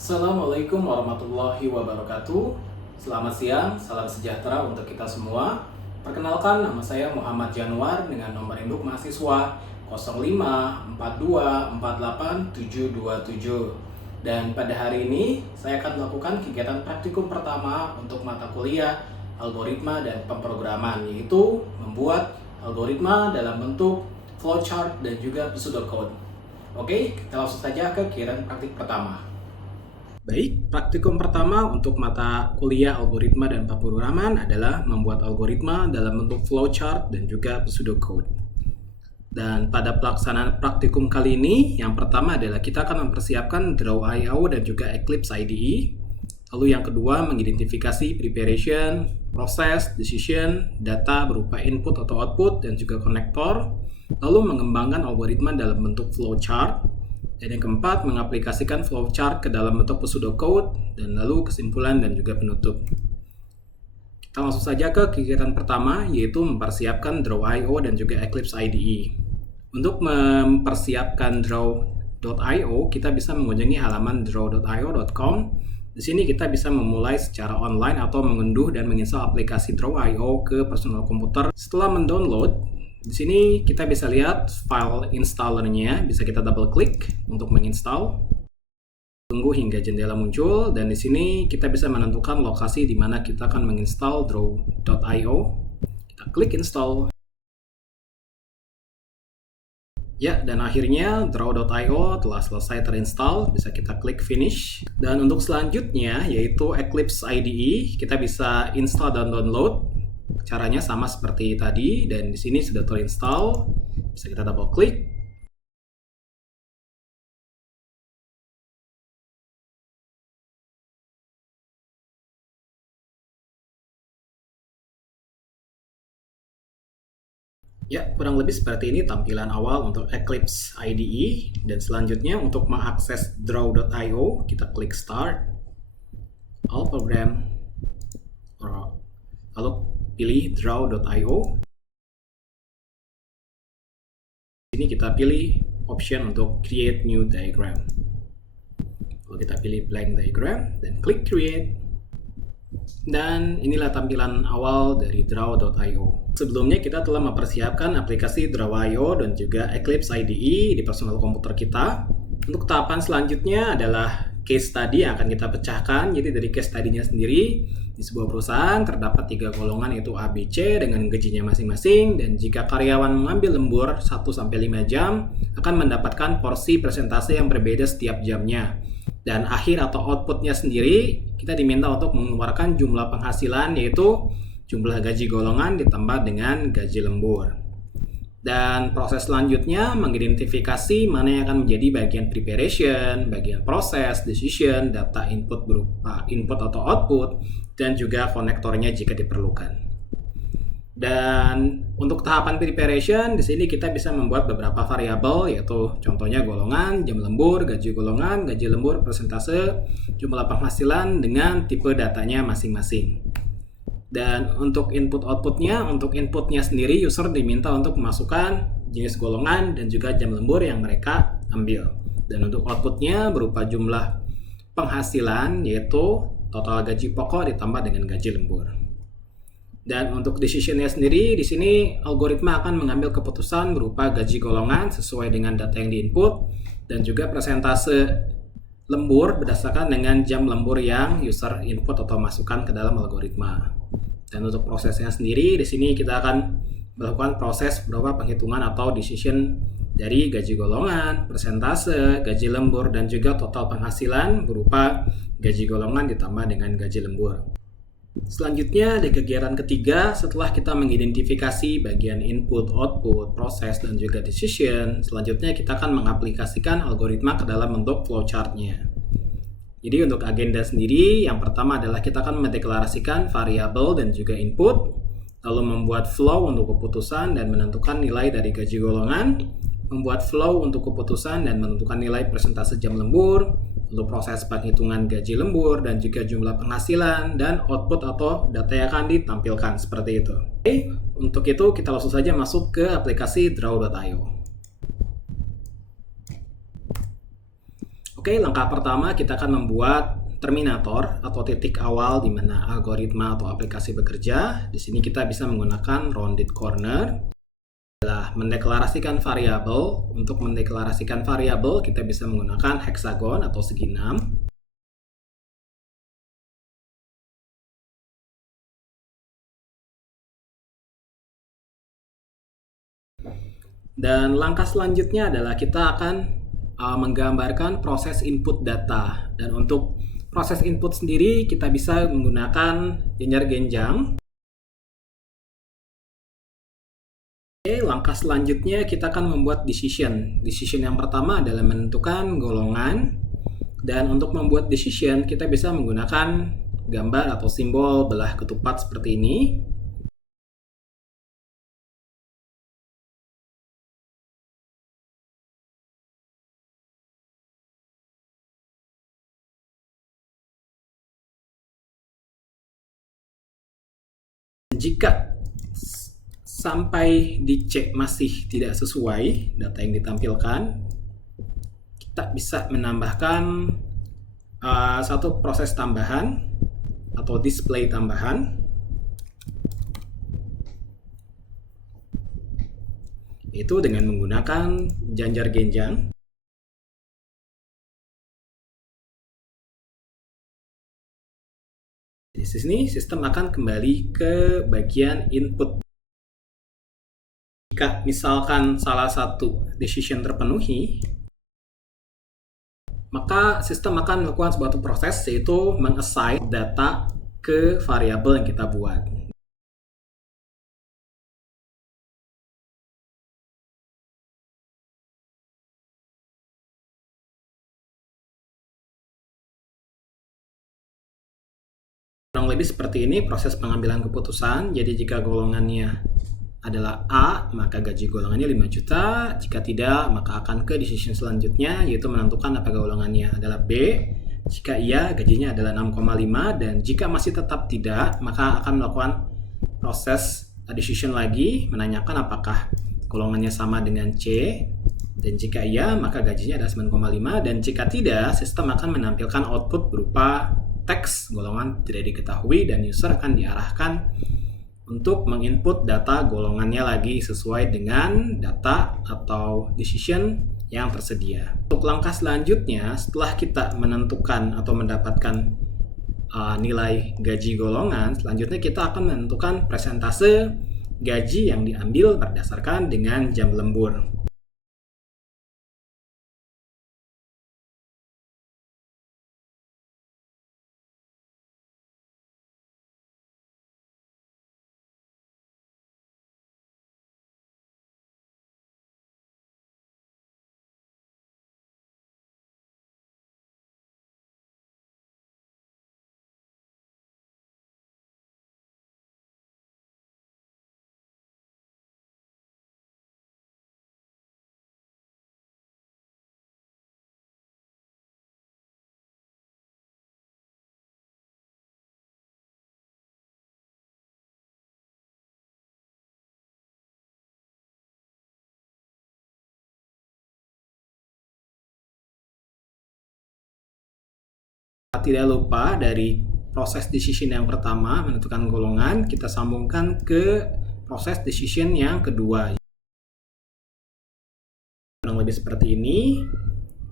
Assalamualaikum warahmatullahi wabarakatuh. Selamat siang, salam sejahtera untuk kita semua. Perkenalkan, nama saya Muhammad Januar dengan nomor induk mahasiswa 0542487727. Dan pada hari ini saya akan melakukan kegiatan praktikum pertama untuk mata kuliah algoritma dan pemrograman, yaitu membuat algoritma dalam bentuk flowchart dan juga pseudocode. Oke, kita langsung saja ke kegiatan praktik pertama. Baik, praktikum pertama untuk mata kuliah algoritma dan pemrograman adalah membuat algoritma dalam bentuk flowchart dan juga pseudocode. Dan pada pelaksanaan praktikum kali ini, yang pertama adalah kita akan mempersiapkan Draw.io dan juga Eclipse IDE. Lalu yang kedua, mengidentifikasi preparation, proses, decision, data berupa input atau output, dan juga konektor. Lalu mengembangkan algoritma dalam bentuk flowchart. Dan yang keempat, mengaplikasikan flowchart ke dalam bentuk pseudocode, dan lalu kesimpulan dan juga penutup. Kita langsung saja ke kegiatan pertama, yaitu mempersiapkan Draw.io dan juga Eclipse IDE. Untuk mempersiapkan Draw.io, kita bisa mengunjungi halaman draw.io.com. Di sini kita bisa memulai secara online atau mengunduh dan menginstal aplikasi Draw.io ke personal komputer. Setelah mendownload, di sini kita bisa lihat file installernya, bisa kita double klik untuk menginstal. Tunggu hingga jendela muncul, dan di sini kita bisa menentukan lokasi di mana kita akan menginstal Draw.io. Kita klik install. Ya, dan akhirnya Draw.io telah selesai terinstall, bisa kita klik finish. Dan untuk selanjutnya yaitu Eclipse IDE, kita bisa install dan download. Caranya sama seperti tadi, dan di sini sudah terinstall. Bisa kita double klik. Ya, kurang lebih seperti ini tampilan awal untuk Eclipse IDE. Dan selanjutnya untuk mengakses Draw.io, kita klik Start, All Program, lalu pilih Draw.io. Ini kita pilih option untuk Create New Diagram. Lalu kita pilih Blank Diagram dan klik Create. Dan inilah tampilan awal dari Draw.io. Sebelumnya kita telah mempersiapkan aplikasi Draw.io dan juga Eclipse IDE di personal komputer kita. Untuk tahapan selanjutnya adalah case study yang akan kita pecahkan. Jadi dari case study-nya sendiri, di sebuah perusahaan terdapat 3 golongan, yaitu A, B, C dengan gajinya masing-masing, dan jika karyawan mengambil lembur 1-5 jam akan mendapatkan porsi persentase yang berbeda setiap jamnya. Dan akhir atau outputnya sendiri kita diminta untuk mengeluarkan jumlah penghasilan, yaitu jumlah gaji golongan ditambah dengan gaji lembur. Dan proses selanjutnya mengidentifikasi mana yang akan menjadi bagian preparation, bagian proses, decision, data input berupa input atau output, dan juga konektornya jika diperlukan. Dan untuk tahapan preparation, di sini kita bisa membuat beberapa variabel, yaitu contohnya golongan, jam lembur, gaji golongan, gaji lembur, persentase, jumlah penghasilan dengan tipe datanya masing-masing. Dan untuk input-outputnya, untuk inputnya sendiri user diminta untuk memasukkan jenis golongan dan juga jam lembur yang mereka ambil. Dan untuk outputnya berupa jumlah penghasilan, yaitu total gaji pokok ditambah dengan gaji lembur. Dan untuk decisionnya sendiri, di sini algoritma akan mengambil keputusan berupa gaji golongan sesuai dengan data yang diinput, dan juga persentase lembur berdasarkan dengan jam lembur yang user input atau masukkan ke dalam algoritma. Dan untuk prosesnya sendiri, di sini kita akan melakukan proses berupa penghitungan atau decision dari gaji golongan, persentase, gaji lembur, dan juga total penghasilan berupa gaji golongan ditambah dengan gaji lembur. Selanjutnya di kegiatan ketiga, setelah kita mengidentifikasi bagian input, output, proses, dan juga decision, selanjutnya kita akan mengaplikasikan algoritma ke dalam bentuk flowchart-nya. Jadi untuk agenda sendiri, yang pertama adalah kita akan mendeklarasikan variabel dan juga input, lalu membuat flow untuk keputusan dan menentukan nilai dari gaji golongan, membuat flow untuk keputusan dan menentukan nilai persentase jam lembur, untuk proses penghitungan gaji lembur dan juga jumlah penghasilan, dan output atau data yang akan ditampilkan seperti itu. Oke, untuk itu kita langsung saja masuk ke aplikasi Draw.io. Oke, langkah pertama kita akan membuat terminator atau titik awal di mana algoritma atau aplikasi bekerja. Di sini kita bisa menggunakan rounded corner. Adalah mendeklarasikan variabel. Untuk mendeklarasikan variabel kita bisa menggunakan hexagon atau segi 6. Dan langkah selanjutnya adalah kita akan menggambarkan proses input data. Dan untuk proses input sendiri kita bisa menggunakan jenjar genjang. Oke, langkah selanjutnya kita akan membuat decision. Decision yang pertama adalah menentukan golongan. Dan untuk membuat decision kita bisa menggunakan gambar atau simbol belah ketupat seperti ini. Jika sampai dicek masih tidak sesuai data yang ditampilkan, kita bisa menambahkan satu proses tambahan atau display tambahan, itu dengan menggunakan janjar genjang. Di sini sistem akan kembali ke bagian input. Jika misalkan salah satu decision terpenuhi, maka sistem akan melakukan suatu proses yaitu meng-assign data ke variabel yang kita buat. Kurang lebih seperti ini proses pengambilan keputusan. Jadi jika golongannya adalah A, maka gaji golongannya 5 juta. Jika tidak, maka akan ke decision selanjutnya, yaitu menentukan apakah golongannya adalah B. Jika iya, gajinya adalah 6,5. Dan jika masih tetap tidak, maka akan melakukan proses decision lagi, menanyakan apakah golongannya sama dengan C. Dan jika iya, maka gajinya adalah 9,5. Dan jika tidak, sistem akan menampilkan output berupa teks golongan tidak diketahui dan user akan diarahkan untuk menginput data golongannya lagi sesuai dengan data atau decision yang tersedia. Untuk langkah selanjutnya, setelah kita menentukan atau mendapatkan nilai gaji golongan, selanjutnya kita akan menentukan persentase gaji yang diambil berdasarkan dengan jam lembur. Tidak lupa dari proses decision yang pertama menentukan golongan, kita sambungkan ke proses decision yang kedua. Kurang lebih seperti ini.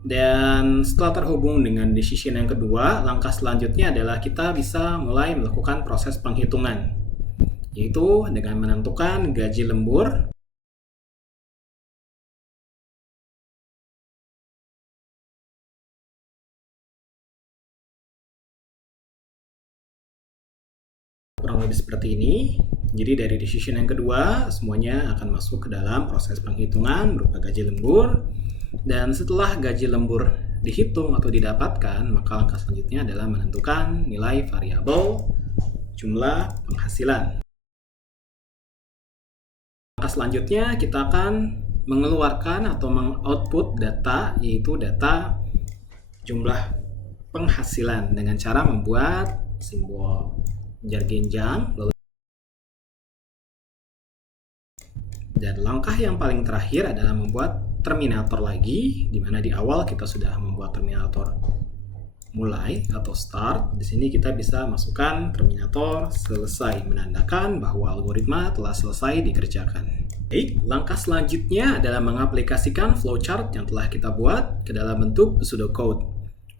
Dan setelah terhubung dengan decision yang kedua, langkah selanjutnya adalah kita bisa mulai melakukan proses penghitungan, yaitu dengan menentukan gaji lembur. Kurang lebih seperti ini. Jadi dari decision yang kedua, semuanya akan masuk ke dalam proses penghitungan berupa gaji lembur. Dan setelah gaji lembur dihitung atau didapatkan, maka langkah selanjutnya adalah menentukan nilai variabel jumlah penghasilan. Langkah selanjutnya kita akan mengeluarkan atau mengoutput data, yaitu data jumlah penghasilan dengan cara membuat simbol jar genjang. Dan langkah yang paling terakhir adalah membuat terminator lagi, di mana di awal kita sudah membuat terminator mulai atau start. Di sini kita bisa masukkan terminator selesai, menandakan bahwa algoritma telah selesai dikerjakan. Baik, langkah selanjutnya adalah mengaplikasikan flowchart yang telah kita buat ke dalam bentuk pseudocode.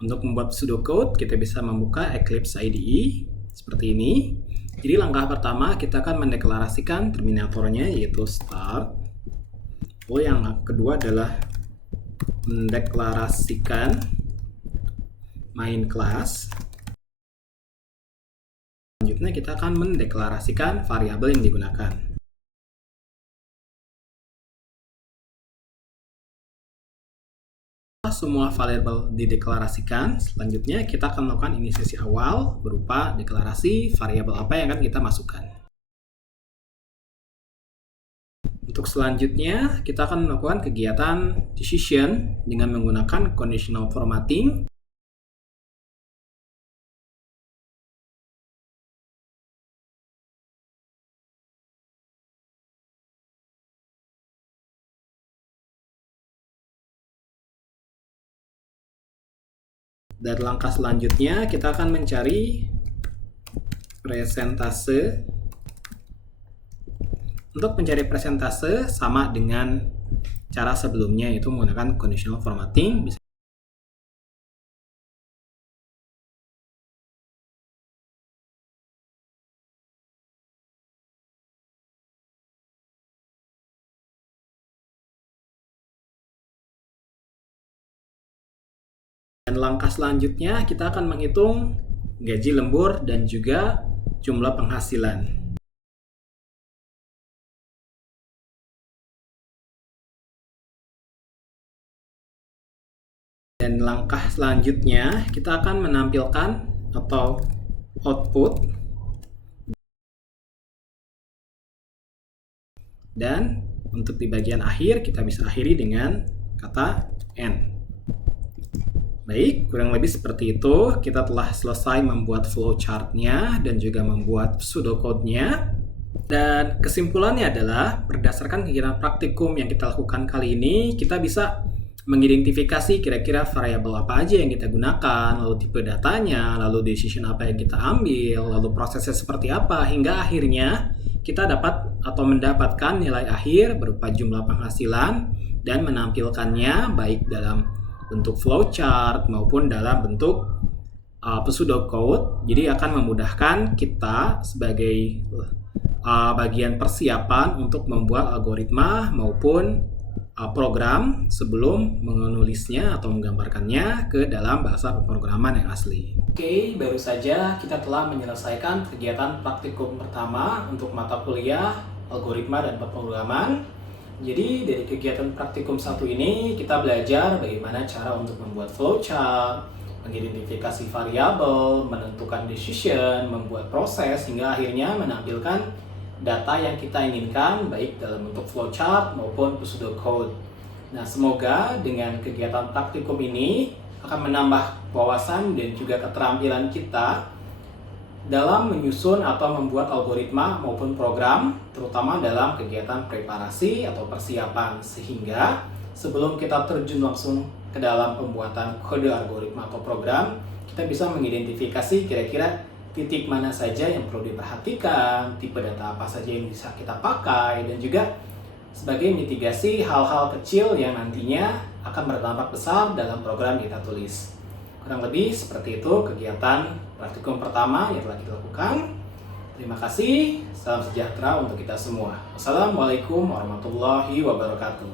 Untuk membuat pseudocode, kita bisa membuka Eclipse IDE seperti ini. Jadi langkah pertama kita akan mendeklarasikan terminatornya, yaitu start. Lalu yang kedua adalah mendeklarasikan main class. Selanjutnya kita akan mendeklarasikan variabel yang digunakan. Semua variabel dideklarasikan, selanjutnya kita akan melakukan inisiasi awal berupa deklarasi variabel apa yang akan kita masukkan. Untuk selanjutnya, kita akan melakukan kegiatan decision dengan menggunakan conditional formatting. Dan langkah selanjutnya kita akan mencari presentase. Untuk mencari presentase sama dengan cara sebelumnya, yaitu menggunakan conditional formatting. Dan langkah selanjutnya kita akan menghitung gaji lembur dan juga jumlah penghasilan. Dan langkah selanjutnya kita akan menampilkan atau output. Dan untuk di bagian akhir kita bisa akhiri dengan kata end. Baik, kurang lebih seperti itu. Kita telah selesai membuat flowchart-nya dan juga membuat pseudocode-nya. Dan kesimpulannya adalah, berdasarkan kegiatan praktikum yang kita lakukan kali ini, kita bisa mengidentifikasi kira-kira variabel apa aja yang kita gunakan, lalu tipe datanya, lalu decision apa yang kita ambil, lalu prosesnya seperti apa, hingga akhirnya kita dapat atau mendapatkan nilai akhir berupa jumlah penghasilan dan menampilkannya baik dalam bentuk flowchart maupun dalam bentuk pseudocode. Jadi akan memudahkan kita sebagai bagian persiapan untuk membuat algoritma maupun program sebelum menulisnya atau menggambarkannya ke dalam bahasa pemrograman yang asli. Oke, baru saja kita telah menyelesaikan kegiatan praktikum pertama untuk mata kuliah algoritma dan pemrograman. Jadi dari kegiatan praktikum 1 ini kita belajar bagaimana cara untuk membuat flowchart, mengidentifikasi variabel, menentukan decision, membuat proses, hingga akhirnya menampilkan data yang kita inginkan baik dalam bentuk flowchart maupun pseudocode. Nah, semoga dengan kegiatan praktikum ini akan menambah wawasan dan juga keterampilan kita dalam menyusun atau membuat algoritma maupun program, terutama dalam kegiatan preparasi atau persiapan, sehingga sebelum kita terjun langsung ke dalam pembuatan kode algoritma atau program, kita bisa mengidentifikasi kira-kira titik mana saja yang perlu diperhatikan, tipe data apa saja yang bisa kita pakai, dan juga sebagai mitigasi hal-hal kecil yang nantinya akan berdampak besar dalam program yang kita tulis. Kurang lebih seperti itu kegiatan praktikum pertama yang telah kita lakukan. Terima kasih, salam sejahtera untuk kita semua. Wassalamualaikum warahmatullahi wabarakatuh.